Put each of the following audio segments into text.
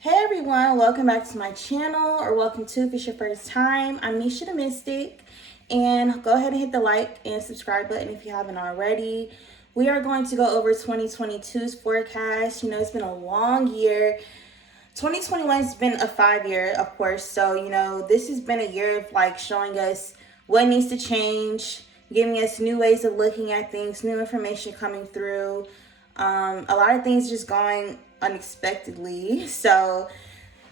Hey everyone, welcome back to my channel, or welcome to if it's your first time. I'm Nisha the Mystic, and go ahead and hit the like and subscribe button if you haven't already. We are going to go over 2022's forecast. It's been a long year. 2021 has been a 5 year, of course, so this has been a year of showing us what needs to change, giving us new ways of looking at things, new information coming through. A lot of things just going unexpectedly. So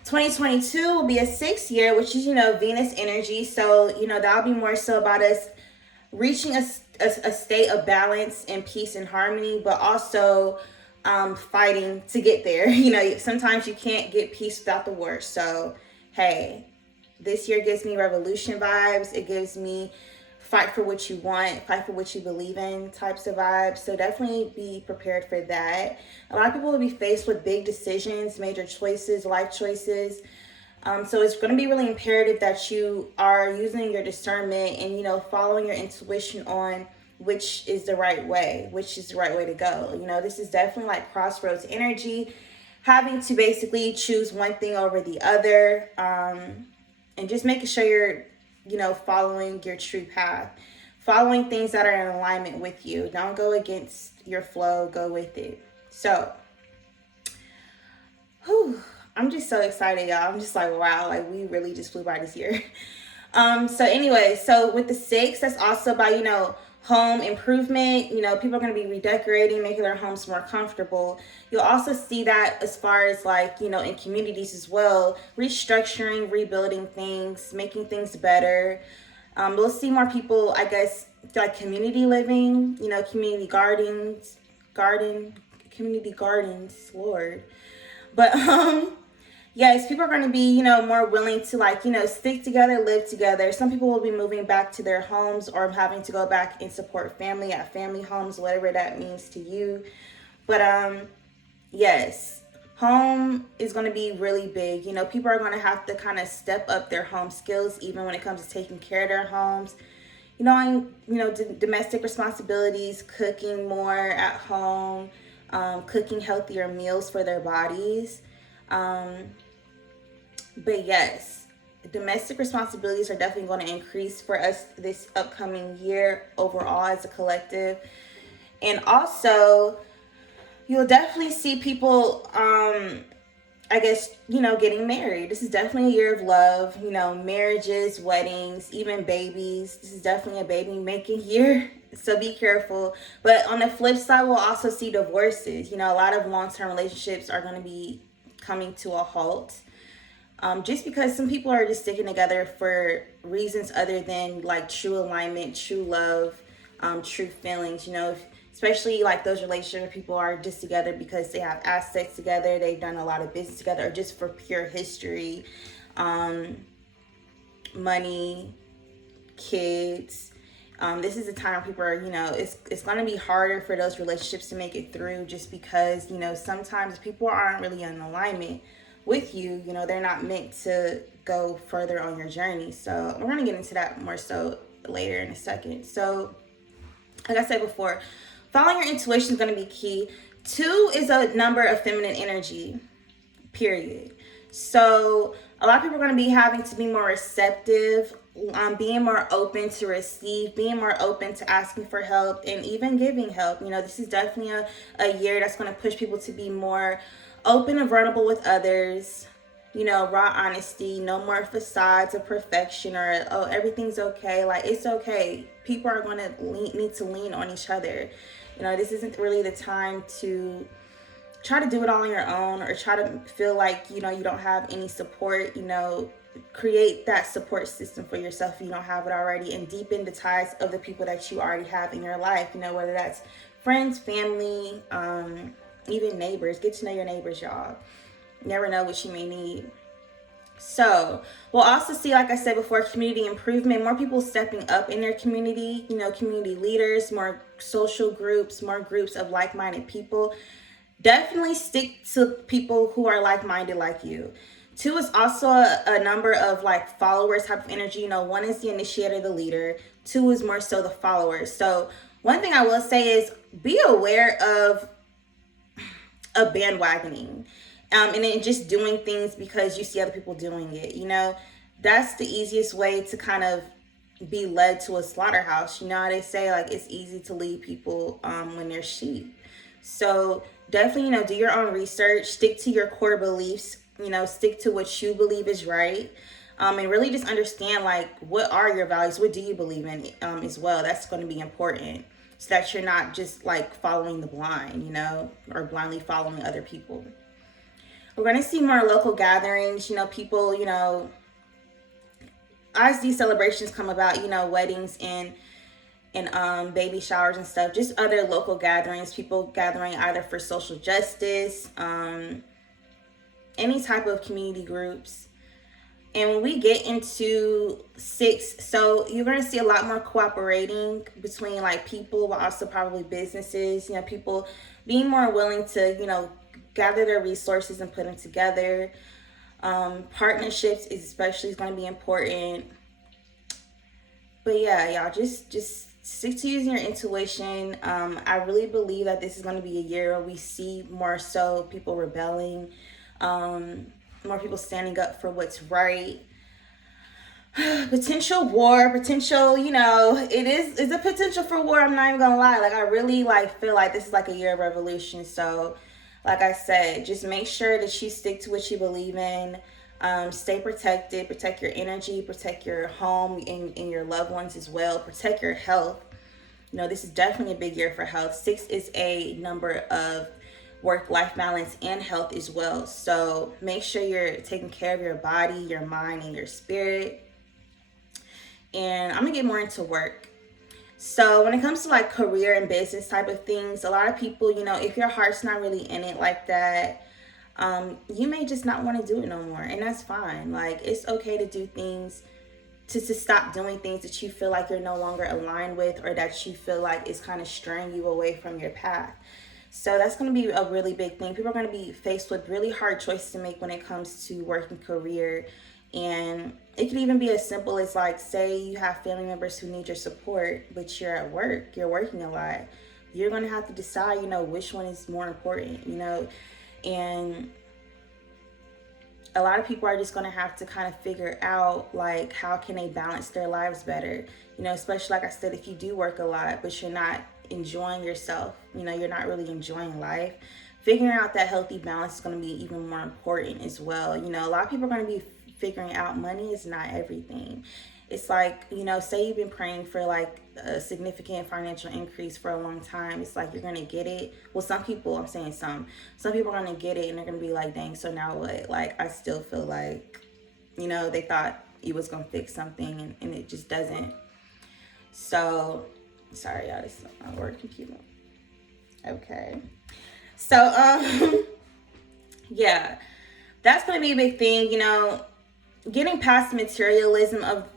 2022 will be a 6 year, which is, Venus energy. So, that'll be more so about us reaching a state of balance and peace and harmony, but also fighting to get there. Sometimes you can't get peace without the war. So, hey, this year gives me revolution vibes. It gives me fight for what you want, fight for what you believe in types of vibes. So definitely be prepared for that. A lot of people will be faced with big decisions, major choices, life choices. So it's going to be really imperative that you are using your discernment and, following your intuition on which is the right way, to go. This is definitely like crossroads energy, having to basically choose one thing over the other, and just making sure you're following your true path, following things that are in alignment with you. Don't go against your flow, go with it. So, I'm just so excited, y'all. I'm just like, wow, we really just flew by this year. So with the six, that's also about, home improvement. People are going to be redecorating, making their homes more comfortable. You'll also see that as far as in communities as well, restructuring, rebuilding things, making things better. We'll see more people, I guess, community living, community gardens, Lord. But yes, people are going to be, more willing to stick together, live together. Some people will be moving back to their homes or having to go back and support family at family homes, whatever that means to you. But yes, home is going to be really big. People are going to have to kind of step up their home skills, even when it comes to taking care of their homes. Domestic responsibilities, cooking more at home, cooking healthier meals for their bodies. But yes, domestic responsibilities are definitely going to increase for us this upcoming year overall as a collective. And also, you'll definitely see people, I guess, getting married. This is definitely a year of love, marriages, weddings, even babies. This is definitely a baby making year. So be careful. But on the flip side, we'll also see divorces. A lot of long-term relationships are going to be coming to a halt. Just because some people are just sticking together for reasons other than true alignment, true love, true feelings, especially those relationships where people are just together because they have assets together, they've done a lot of business together, or just for pure history, money, kids. This is a time people are, it's going to be harder for those relationships to make it through, just because, sometimes people aren't really in alignment with you. They're not meant to go further on your journey. So we're going to get into that more so later in a second. So like I said before, following your intuition is going to be key. 2 is a number of feminine energy, period. So a lot of people are going to be having to be more receptive, being more open to receive, being more open to asking for help, and even giving help. This is definitely a year that's going to push people to be more open and vulnerable with others. Raw honesty, no more facades of perfection or, oh, everything's okay. It's okay. People are going to need to lean on each other. This isn't really the time to try to do it all on your own, or try to feel like, you don't have any support. Create that support system for yourself if you don't have it already, and deepen the ties of the people that you already have in your life. Whether that's friends, family, even neighbors. Get to know your neighbors, y'all. You never know what you may need. So we'll also see, like I said before, community improvement, more people stepping up in their community, community leaders, more social groups, more groups of like-minded people. Definitely stick to people who are like-minded like you. 2 is also a number of followers type of energy. 1 is the initiator, the leader. 2 is more so the followers. So one thing I will say is be aware of a bandwagoning. And then just doing things because you see other people doing it. That's the easiest way to kind of be led to a slaughterhouse. You know how they say, like, it's easy to lead people when they're sheep. So definitely, do your own research, stick to your core beliefs, stick to what you believe is right. And really just understand, like, what are your values? What do you believe in as well? That's going to be important, so that you're not just like following the blind, or blindly following other people. We're going to see more local gatherings, people, as these celebrations come about, weddings and baby showers and stuff, just other local gatherings, people gathering either for social justice, any type of community groups. And when we get into 6, so you're going to see a lot more cooperating between like people, but also probably businesses, people being more willing to, gather their resources and put them together. Partnerships is especially going to be important. But yeah, y'all, just stick to using your intuition. I really believe that this is going to be a year where we see more so people rebelling, more people standing up for what's right. Potential war, it's a potential for war. I'm not even gonna lie. Like, I really feel like this is like a year of revolution. So like I said, just make sure that you stick to what you believe in. Stay protected, protect your energy, protect your home and your loved ones as well. Protect your health. This is definitely a big year for health. 6 is a number of work-life balance and health as well. So make sure you're taking care of your body, your mind, and your spirit. And I'm gonna get more into work. So when it comes to like career and business type of things, a lot of people, if your heart's not really in it like that, you may just not want to do it no more. And that's fine. Like, it's okay to do things, to stop doing things that you feel like you're no longer aligned with, or that you feel like is kind of straying you away from your path. So that's going to be a really big thing. People are going to be faced with really hard choices to make when it comes to work and career. And it could even be as simple as, like, say you have family members who need your support, but you're at work, you're working a lot. You're going to have to decide, which one is more important, and a lot of people are just going to have to kind of figure out, like, how can they balance their lives better, especially, like I said, if you do work a lot, but you're not enjoying yourself, you're not really enjoying life. Figuring out that healthy balance is going to be even more important as well. A lot of people are going to be figuring out money is not everything. It's like, say you've been praying for like a significant financial increase for a long time. It's like you're going to get it. Well, some people, I'm saying some people are going to get it and they're going to be like, dang, so now what? Like, I still feel like, they thought it was going to fix something and it just doesn't. So, sorry, y'all, this is my work computer. Okay. So, yeah, that's going to be a big thing, getting past the materialism of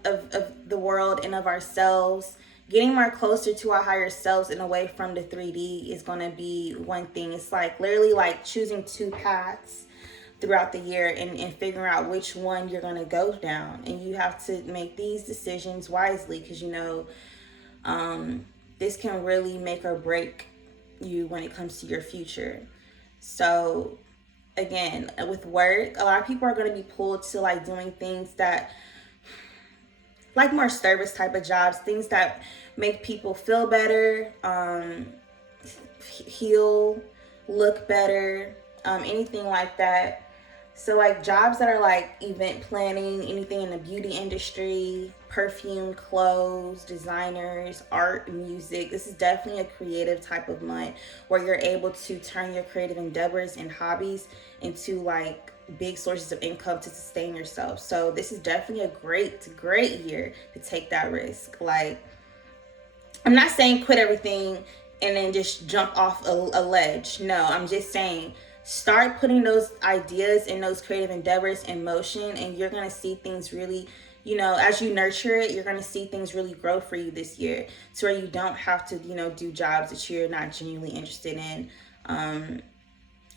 the world and of ourselves, getting more closer to our higher selves and away from the 3D is going to be one thing. It's like literally like choosing 2 paths throughout the year and figuring out which one you're going to go down. And you have to make these decisions wisely because, this can really make or break you when it comes to your future. So again, with work, a lot of people are going to be pulled to like doing things that, like, more service type of jobs, things that make people feel better, heal, look better, anything like that. So like jobs that are like event planning, anything in the beauty industry, perfume, clothes, designers, art, music. This is definitely a creative type of month where you're able to turn your creative endeavors and hobbies into like big sources of income to sustain yourself. So this is definitely a great year to take that risk. Like, I'm not saying quit everything and then just jump off a ledge. No, I'm just saying start putting those ideas and those creative endeavors in motion, and you're going to see things really, as you nurture it, you're going to see things really grow for you this year, to where you don't have to, do jobs that you're not genuinely interested in,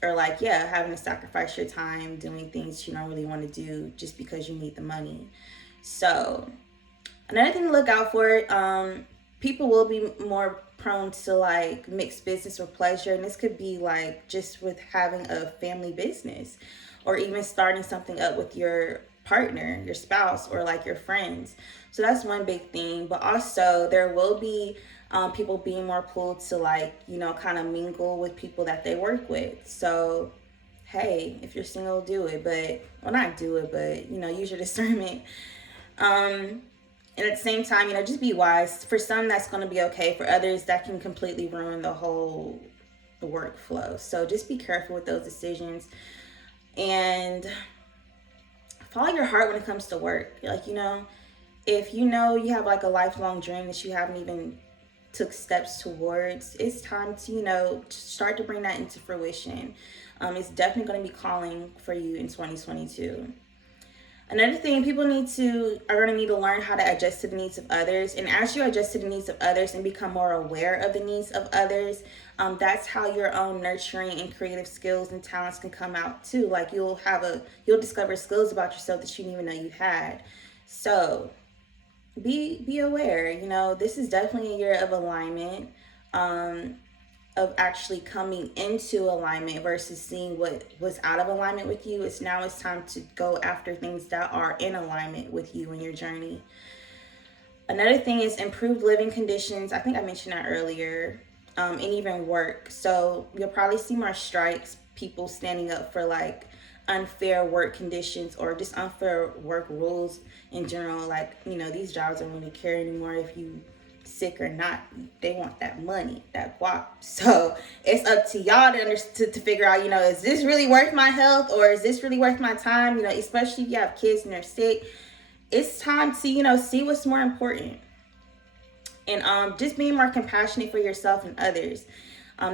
or like, having to sacrifice your time doing things you don't really want to do just because you need the money. So another thing to look out for, people will be more prone to like mix business with pleasure. And this could be like just with having a family business, or even starting something up with your partner, your spouse, or like your friends. So that's one big thing. But also there will be people being more pulled to like, kind of mingle with people that they work with. So hey, if you're single, do it. But, well, not do it, but, use your discernment. And at the same time, just be wise. For some, that's going to be okay. For others, that can completely ruin the whole workflow. So just be careful with those decisions. And follow your heart when it comes to work. Like, if you have like a lifelong dream that you haven't even took steps towards, it's time to, start to bring that into fruition. It's definitely going to be calling for you in 2022. Another thing, people are going to need to learn how to adjust to the needs of others. And as you adjust to the needs of others and become more aware of the needs of others, that's how your own nurturing and creative skills and talents can come out too. Like you'll discover skills about yourself that you didn't even know you had. So be aware. This is definitely a year of alignment, of actually coming into alignment versus seeing what was out of alignment with you. It's time to go after things that are in alignment with you in your journey. Another thing is improved living conditions. I think I mentioned that earlier, and even work. So you'll probably see more strikes, people standing up for like unfair work conditions or just unfair work rules in general. Like, these jobs don't really care anymore if you sick or not. They want that money, that guap. So it's up to y'all to figure out, is this really worth my health, or is this really worth my time? Especially if you have kids and they're sick, it's time to, see what's more important. And just being more compassionate for yourself and others.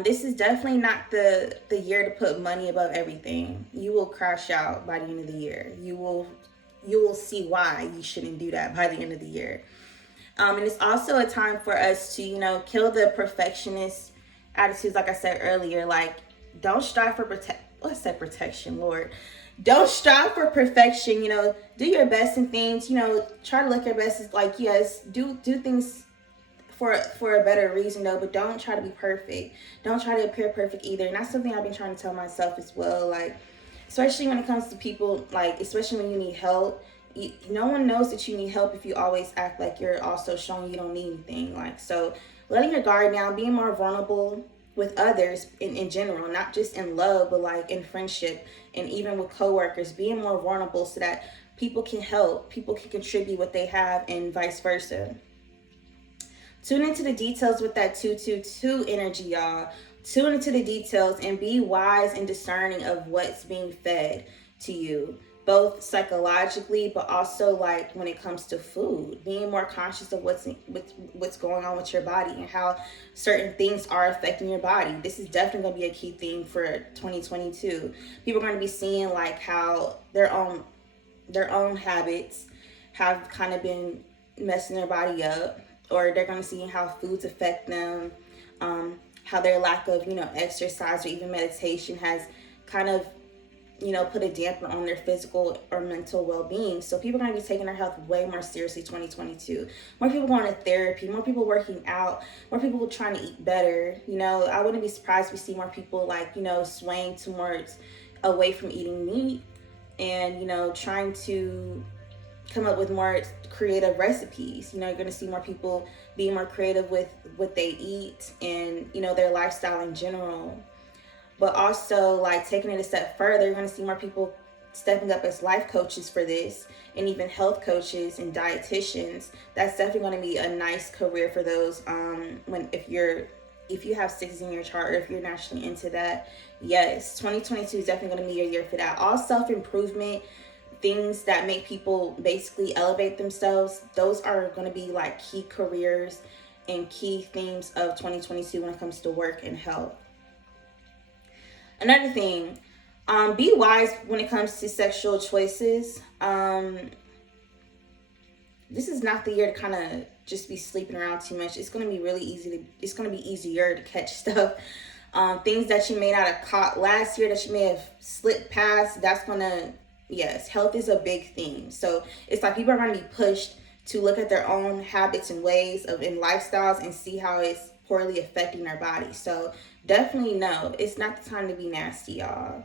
This is definitely not the year to put money above everything. You will crash out by the end of the year. You will see why you shouldn't do that by the end of the year. And it's also a time for us to, kill the perfectionist attitudes. Like I said earlier, like don't strive for protection, Lord. Don't strive for perfection. Do your best in things. Try to look your best. Is like, yes, do things for a better reason though, but don't try to be perfect. Don't try to appear perfect either. And that's something I've been trying to tell myself as well. Like, especially when it comes to people, like especially when you need help. No one knows that you need help if you always act like you're also showing you don't need anything. Like, so letting your guard down, being more vulnerable with others in general, not just in love, but like in friendship and even with coworkers, being more vulnerable so that people can help, people can contribute what they have, and vice versa. Tune into the details with that 222 energy, y'all. Tune into the details and be wise and discerning of what's being fed to you, both psychologically, but also like when it comes to food, being more conscious of what's going on with your body and how certain things are affecting your body. This is definitely going to be a key thing for 2022. People are going to be seeing like how their own habits have kind of been messing their body up, or they're going to see how foods affect them, how their lack of, exercise or even meditation has kind of, put a damper on their physical or mental well-being. So people are going to be taking their health way more seriously 2022. More people going to therapy, more people working out, more people trying to eat better. I wouldn't be surprised if we see more people like, swaying towards away from eating meat and, trying to come up with more creative recipes. You're going to see more people being more creative with what they eat and, their lifestyle in general. But also, like, taking it a step further, you're going to see more people stepping up as life coaches for this, and even health coaches and dietitians. That's definitely going to be a nice career for those. If you have 6 in your chart, or if you're naturally into that, yes, 2022 is definitely going to be your year for that. All self-improvement, things that make people basically elevate themselves, those are going to be like key careers and key themes of 2022 when it comes to work and health. Another thing, be wise when it comes to sexual choices. This is not the year to kind of just be sleeping around too much. It's going to be really it's going to be easier to catch stuff. Things that you may not have caught last year that you may have slipped past, yes, health is a big theme. So it's like people are going to be pushed to look at their own habits and ways in lifestyles and see how it's poorly affecting our body. So definitely no, it's not the time to be nasty, y'all.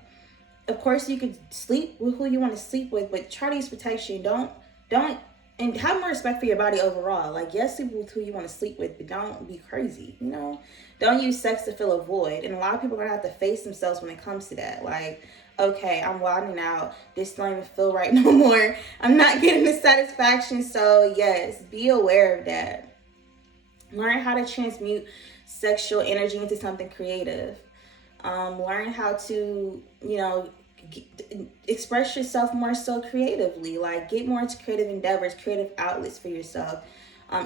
Of course, you could sleep with who you want to sleep with, but try to use protection. Don't and have more respect for your body overall. Like, yes, sleep with who you want to sleep with, but don't be crazy. Don't use sex to fill a void. And a lot of people are gonna have to face themselves when it comes to that. Like, okay, I'm wilding out. This don't even feel right no more. I'm not getting the satisfaction. So yes, be aware of that. Learn how to transmute sexual energy into something creative. Learn how to, express yourself more so creatively. Like, get more into creative endeavors, creative outlets for yourself.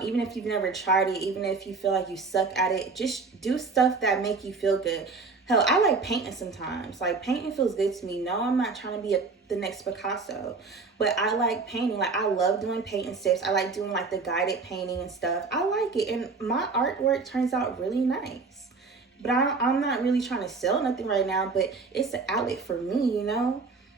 Even if you've never tried it, even if you feel like you suck at it, just do stuff that make you feel good. Hell, I like painting sometimes. Like, painting feels good to me. No, I'm not trying to be the next Picasso, but I like painting. Like, I love doing painting tips. I like doing like the guided painting and stuff. I like it, and my artwork turns out really nice. But I'm not really trying to sell nothing right now, but it's an outlet for me,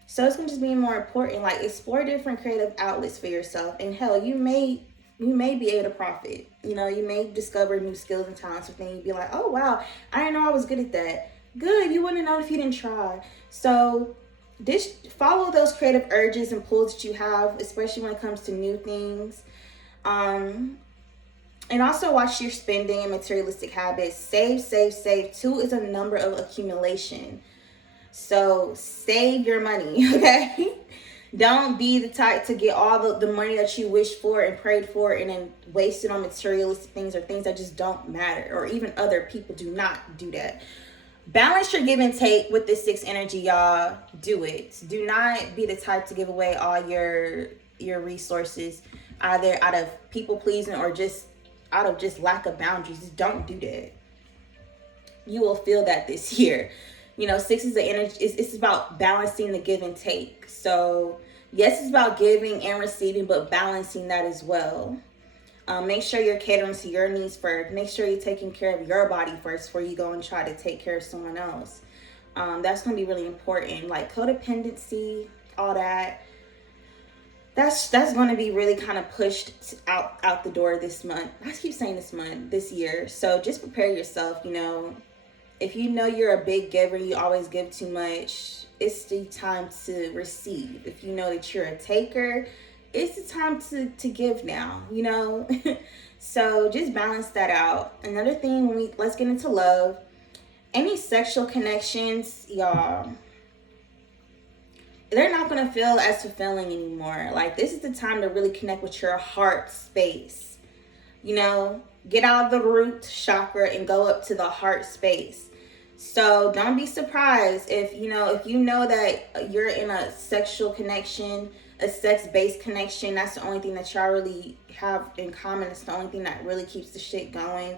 So it's gonna just be more important. Like, explore different creative outlets for yourself, and hell, you may be able to profit. You may discover new skills and talents within you. Be like, oh wow, I didn't know I was good at that. Good, you wouldn't know if you didn't try. So just follow those creative urges and pulls that you have, especially when it comes to new things. And also watch your spending and materialistic habits. Save, save, save. 2 is a number of accumulation. So save your money, okay? Don't be the type to get all the money that you wish for and prayed for and then waste it on materialistic things or things that just don't matter. Or even other people. Do not do that. Balance your give and take with this 6 energy, y'all. Do it. Do not be the type to give away all your resources, either out of people pleasing or just out of just lack of boundaries. Just don't do that. You will feel that this year. 6 is the energy. It's about balancing the give and take. So yes, it's about giving and receiving, but balancing that as well. Make sure you're catering to your needs first. Make sure you're taking care of your body first before you go and try to take care of someone else. That's going to be really important. Like codependency, all that. That's going to be really kind of pushed out the door this month. I keep saying this year. So just prepare yourself. If you know you're a big giver, you always give too much, it's the time to receive. If you know that you're a taker, it's the time to give now, So just balance that out. Another thing, let's get into love. Any sexual connections, y'all, they're not going to feel as fulfilling anymore. Like, this is the time to really connect with your heart space. Get out of the root chakra and go up to the heart space. So don't be surprised if you know that you're in a sexual connection, a sex-based connection. That's the only thing that y'all really have in common. It's the only thing that really keeps the shit going.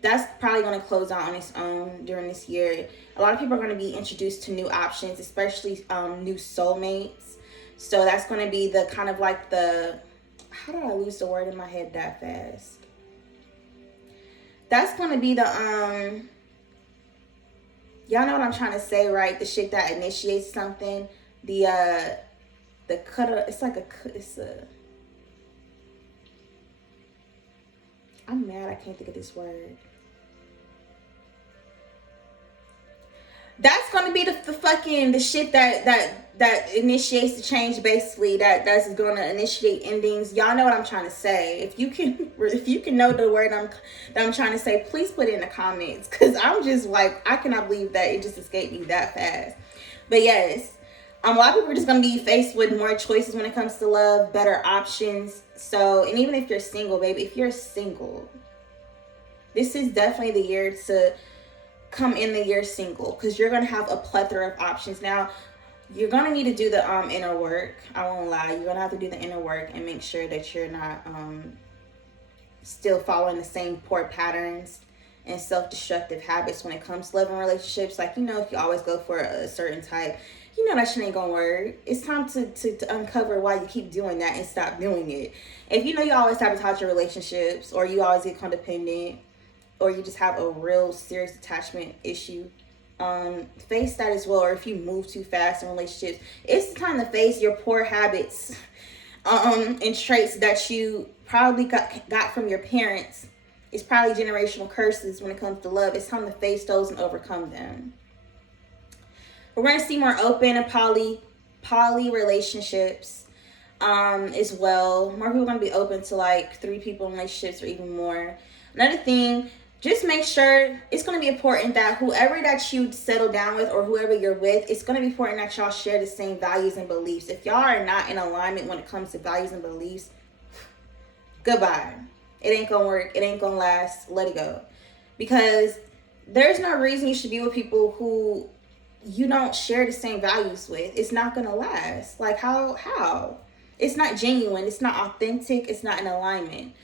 That's probably going to close out on its own during this year. A lot of people are going to be introduced to new options, especially new soulmates. So that's going to be the kind of like how did I lose the word in my head that fast? That's going to be the y'all know what I'm trying to say, right? The shit that initiates something. The cutter. I'm mad I can't think of this word. That's gonna be the shit that initiates the change, basically. That's gonna initiate endings. Y'all know what I'm trying to say. If you can know the word that I'm trying to say, please put it in the comments, because I'm just like, I cannot believe that it just escaped me that fast. But yes, a lot of people are just gonna be faced with more choices when it comes to love, better options. So, and even if you're single, baby, if you're single, this is definitely the year to come in the year single, because you're going to have a plethora of options. Now, you're going to need to do the inner work. I won't lie. You're going to have to do the inner work and make sure that you're not still following the same poor patterns and self-destructive habits when it comes to love and relationships. Like, if you always go for a certain type, that shit ain't going to work. It's time to uncover why you keep doing that and stop doing it. If you always sabotage your relationships, or you always get codependent, or you just have a real serious attachment issue, face that as well. Or if you move too fast in relationships, it's the time to face your poor habits and traits that you probably got from your parents It's probably generational curses when it comes to love. It's time to face those and overcome them. We're going to see more open and poly relationships as well. More people are going to be open to like 3 people in relationships or even more. Another thing, just make sure it's going to be important that whoever that you settle down with or whoever you're with, it's going to be important that y'all share the same values and beliefs. If y'all are not in alignment when it comes to values and beliefs, goodbye. It ain't going to work. It ain't going to last. Let it go. Because there's no reason you should be with people who you don't share the same values with. It's not going to last. Like, how? It's not genuine. It's not authentic. It's not in alignment.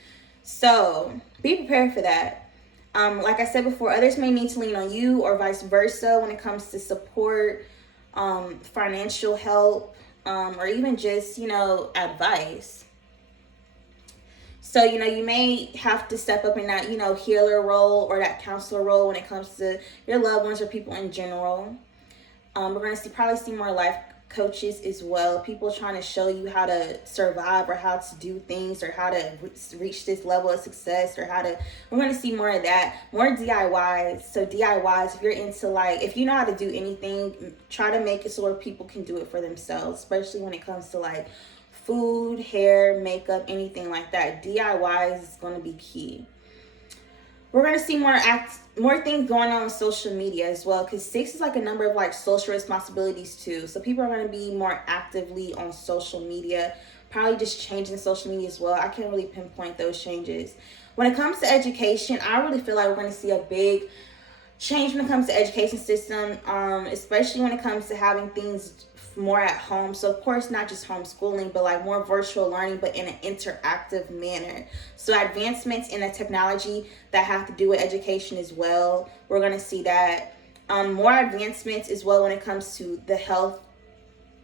So be prepared for that. Like I said before, others may need to lean on you or vice versa when it comes to support, financial help, or even just, advice. So, you may have to step up in that, healer role or that counselor role when it comes to your loved ones or people in general. We're going to probably see more life coaches as well. People trying to show you how to survive or how to do things or how to reach this level of success or we're going to see more of that. More DIYs. So DIYs, if you're into if you know how to do anything, try to make it so where people can do it for themselves, especially when it comes to food, hair, makeup, anything like that. DIYs is going to be key. We're going to see more things going on social media as well, because 6 is a number of social responsibilities too. So people are going to be more actively on social media, probably just changing social media as well. I can't really pinpoint those changes. When it comes to education, I really feel like we're going to see a big change when it comes to education system, especially when it comes to having things more at home. So of course, not just homeschooling, but more virtual learning, but in an interactive manner. So advancements in the technology that have to do with education as well. We're going to see that. More advancements as well when it comes to the health.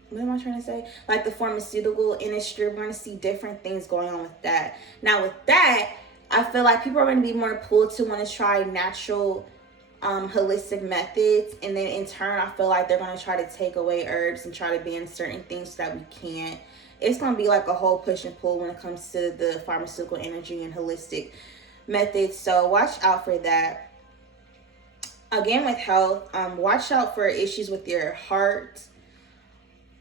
What am I trying to say? The pharmaceutical industry. We're going to see different things going on with that. Now with that, I feel like people are going to be more pulled to want to try natural holistic methods, and then in turn I feel like they're going to try to take away herbs and try to ban certain things so that we can't. It's going to be a whole push and pull when it comes to the pharmaceutical energy and holistic methods, so watch out for that. Again, with health, watch out for issues with your heart,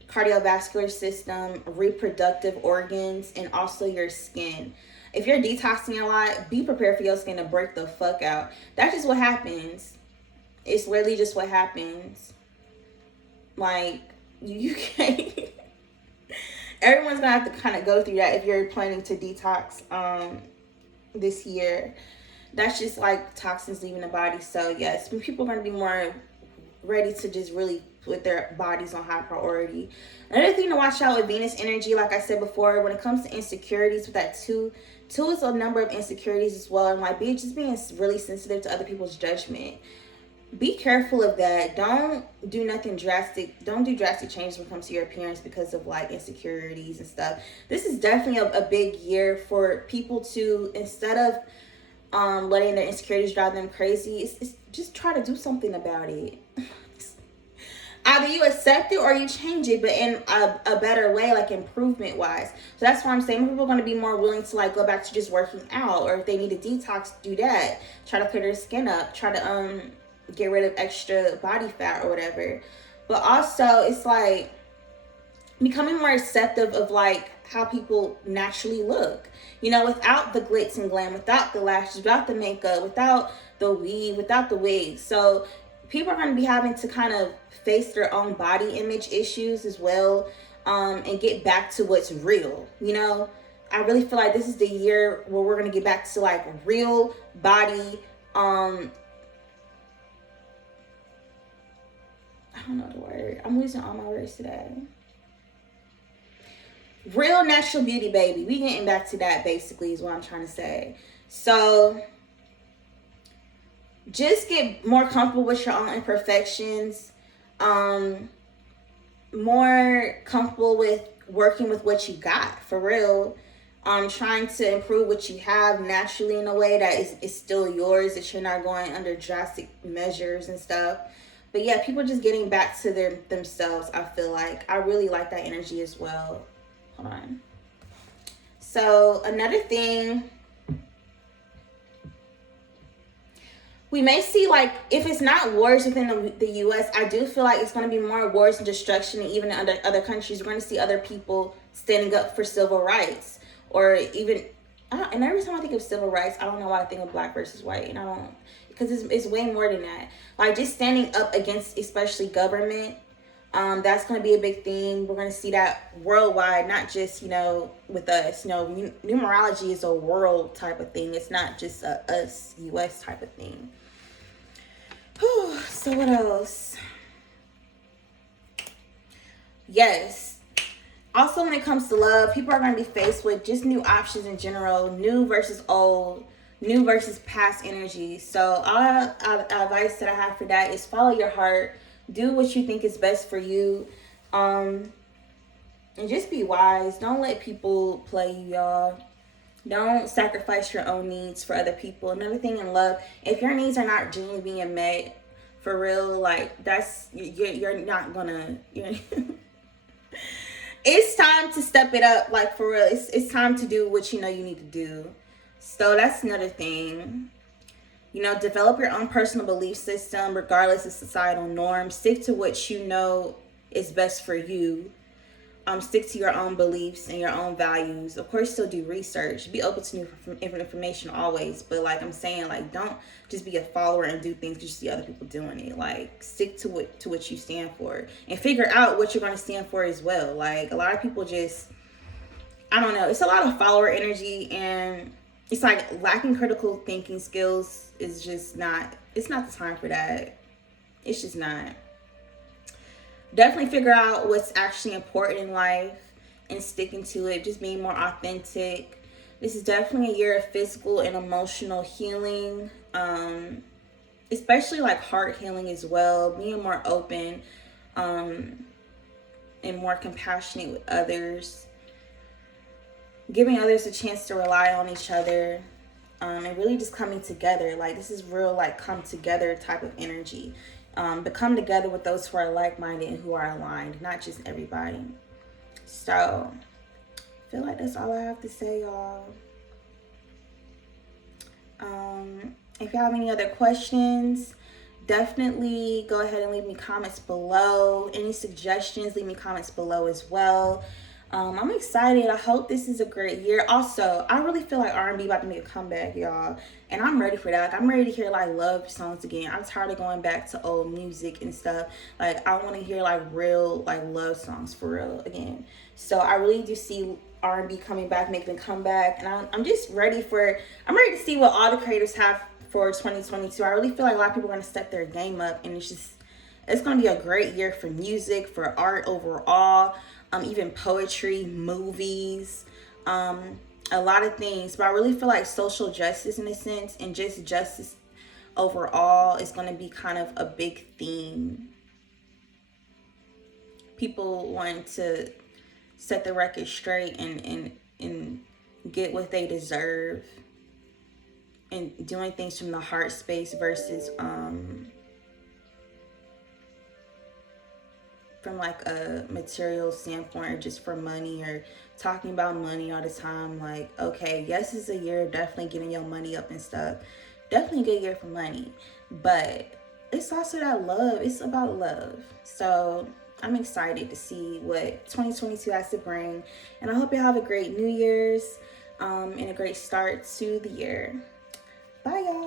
cardiovascular system, reproductive organs, and also your skin. If you're detoxing a lot, be prepared for your skin to break the fuck out. That's just what happens. It's literally just what happens. You can't. Everyone's going to have to kind of go through that if you're planning to detox this year. That's just toxins leaving the body. So yes, people are going to be more ready to just really put their bodies on high priority. Another thing to watch out with Venus energy, like I said before, when it comes to insecurities with that 2 is a number of insecurities as well, and being really sensitive to other people's judgment. Be careful of that. Don't do nothing drastic. Don't do drastic changes when it comes to your appearance because of insecurities and stuff. This is definitely a big year for people to, instead of letting their insecurities drive them crazy, it's just try to do something about it. Either you accept it or you change it, but in a better way, improvement wise. So that's why I'm saying people are going to be more willing to go back to just working out, or if they need a detox, do that. Try to clear their skin up. Try to get rid of extra body fat or whatever. But also, it's becoming more acceptive of how people naturally look. Without the glitz and glam, without the lashes, without the makeup, without the weave, without the wig. So people are going to be having to kind of face their own body image issues as well, and get back to what's real. I really feel like this is the year where we're going to get back to real body. I don't know the word. I'm losing all my words today. Real natural beauty, baby. We getting back to that basically is what I'm trying to say. So just get more comfortable with your own imperfections. More comfortable with working with what you got, for real. Trying to improve what you have naturally in a way that is still yours, that you're not going under drastic measures and stuff. But yeah, people just getting back to themselves, I feel like. I really like that energy as well. Hold on. So another thing we may see, like, if it's not wars within the U.S., I do feel like it's going to be more wars and destruction, and even in other countries, we're going to see other people standing up for civil rights, or even, and every time I think of civil rights, I don't know why I think of black versus white, and I don't, because it's way more than that. Like, just standing up against, especially government, that's going to be a big thing. We're going to see that worldwide, not just, with us. Numerology is a world type of thing. It's not just a us, U.S. type of thing. Whew, so what else? Yes. Also, when it comes to love, people are going to be faced with just new options in general, new versus old, new versus past energy. So all advice that I have for that is follow your heart. Do what you think is best for you. And just be wise. Don't let people play you, y'all. Don't sacrifice your own needs for other people. Another thing in love, if your needs are not genuinely being met, for real, like, that's, you're not gonna, it's time to step it up, like, for real. It's time to do what you know you need to do. So that's another thing. Develop your own personal belief system regardless of societal norms. Stick to what you know is best for you. Stick to your own beliefs and your own values. Of course, still do research. Be open to new information always. But like I'm saying, like, don't just be a follower and do things because you see other people doing it. Like, stick to what you stand for. And figure out what you're going to stand for as well. Like, a lot of people just, I don't know. It's a lot of follower energy, and it's like lacking critical thinking skills is just not, it's not the time for that. It's just not. Definitely figure out what's actually important in life and sticking to it. Just being more authentic. This is definitely a year of physical and emotional healing. Especially like heart healing as well. Being more open and more compassionate with others. Giving others a chance to rely on each other. And really just coming together. Like, this is real, like, come together type of energy. But come together with those who are like-minded and who are aligned, not just everybody. So, I feel like that's all I have to say, y'all. If you have any other questions, definitely go ahead and leave me comments below. Any suggestions, leave me comments below as well. I'm excited. I hope this is a great year. Also, I really feel like R&B about to make a comeback, y'all. And I'm ready for that. Like, I'm ready to hear, like, love songs again. I'm tired of going back to old music and stuff. Like, I want to hear, like, real, like, love songs for real again. So I really do see R&B coming back, making a comeback. And I'm just ready I'm ready to see what all the creators have for 2022. I really feel like a lot of people are going to step their game up. And it's going to be a great year for music, for art overall. Even poetry, movies, a lot of things. But I really feel like social justice in a sense, and just justice overall, is going to be kind of a big theme. People want to set the record straight and get what they deserve, and doing things from the heart space versus from like a material standpoint, or just for money, or talking about money all the time. Like, okay, yes, it's a year of definitely getting your money up and stuff. Definitely a good year for money. But it's also that love. It's about love. So I'm excited to see what 2022 has to bring. And I hope you have a great New Year's and a great start to the year. Bye, y'all.